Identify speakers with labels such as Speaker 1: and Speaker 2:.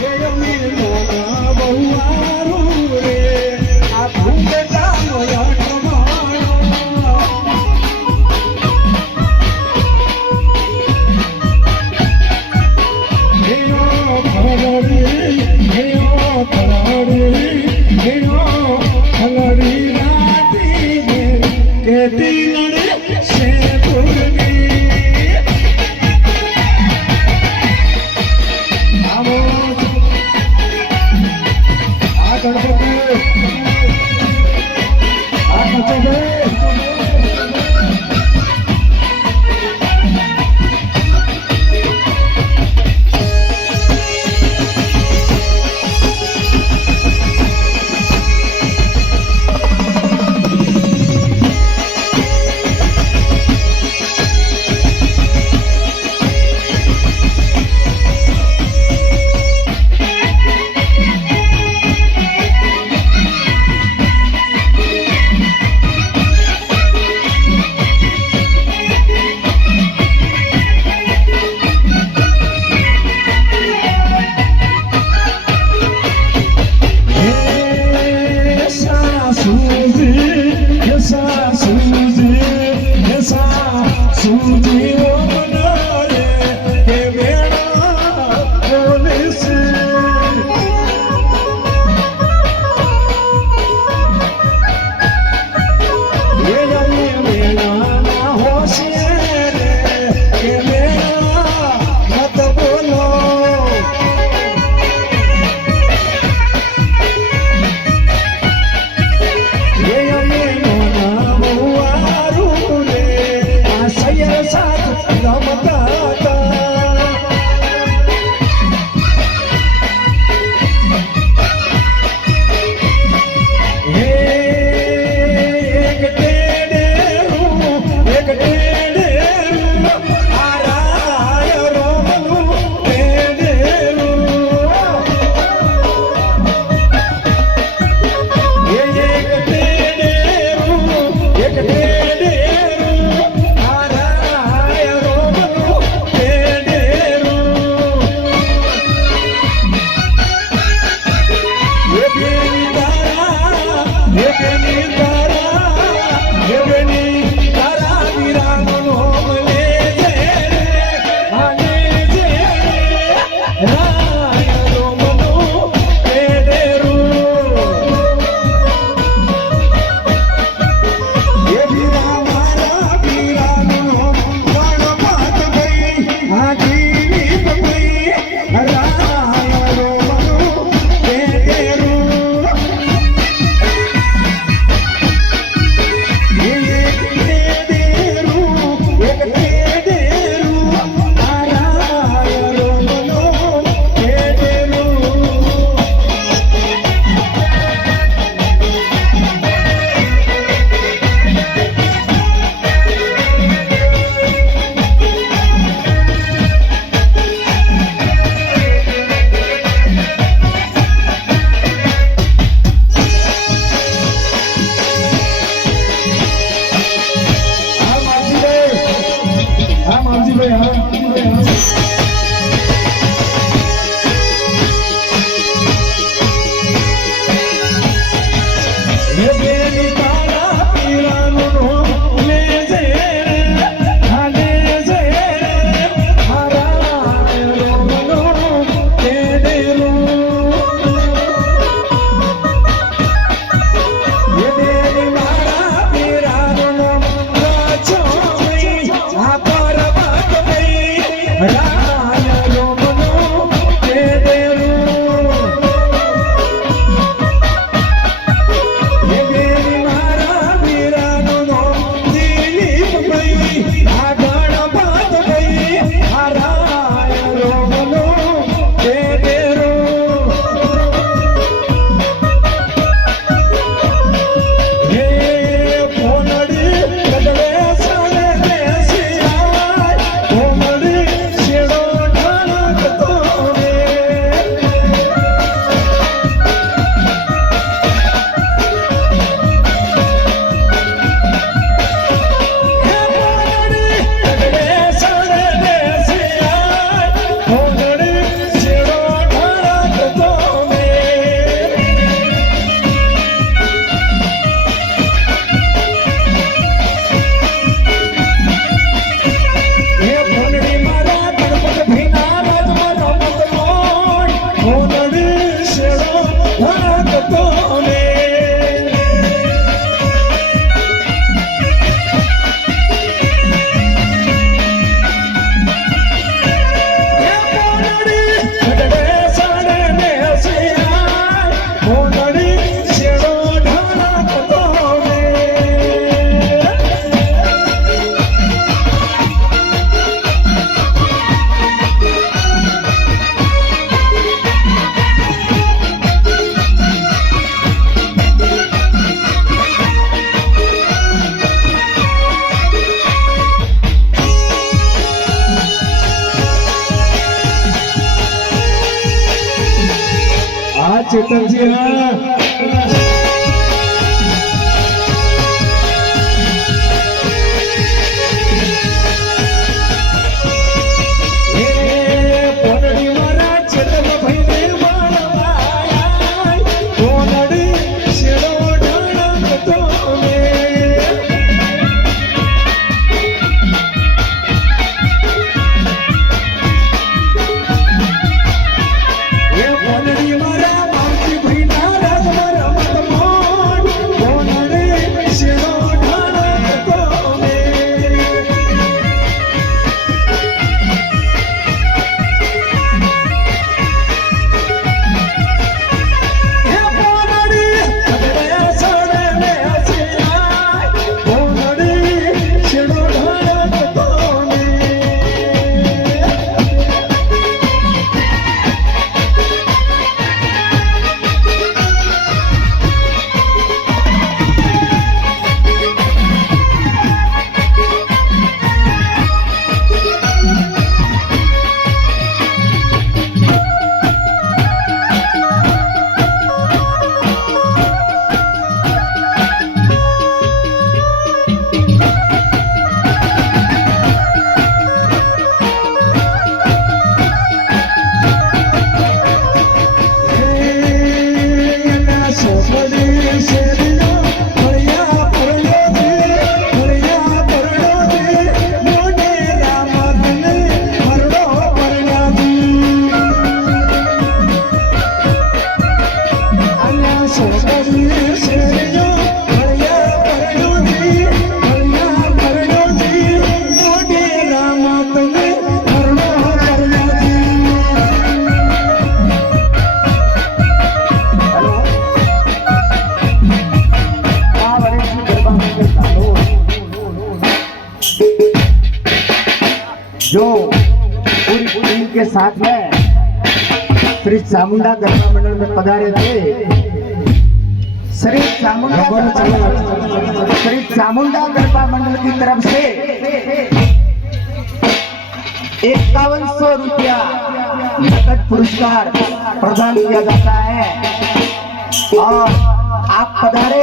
Speaker 1: Yeah, yeah. Yeah, yeah. ચેતનજી
Speaker 2: जो पूरी साथ में श्री चामुंडा गरबा मंडल में पधारे थे श्री चामुंडा श्री चामुंडा कृपा मंडल की तरफ़ से इक्यावन सौ रुपया नकद पुरस्कार प्रदान किया जाता है। और आप पधारे।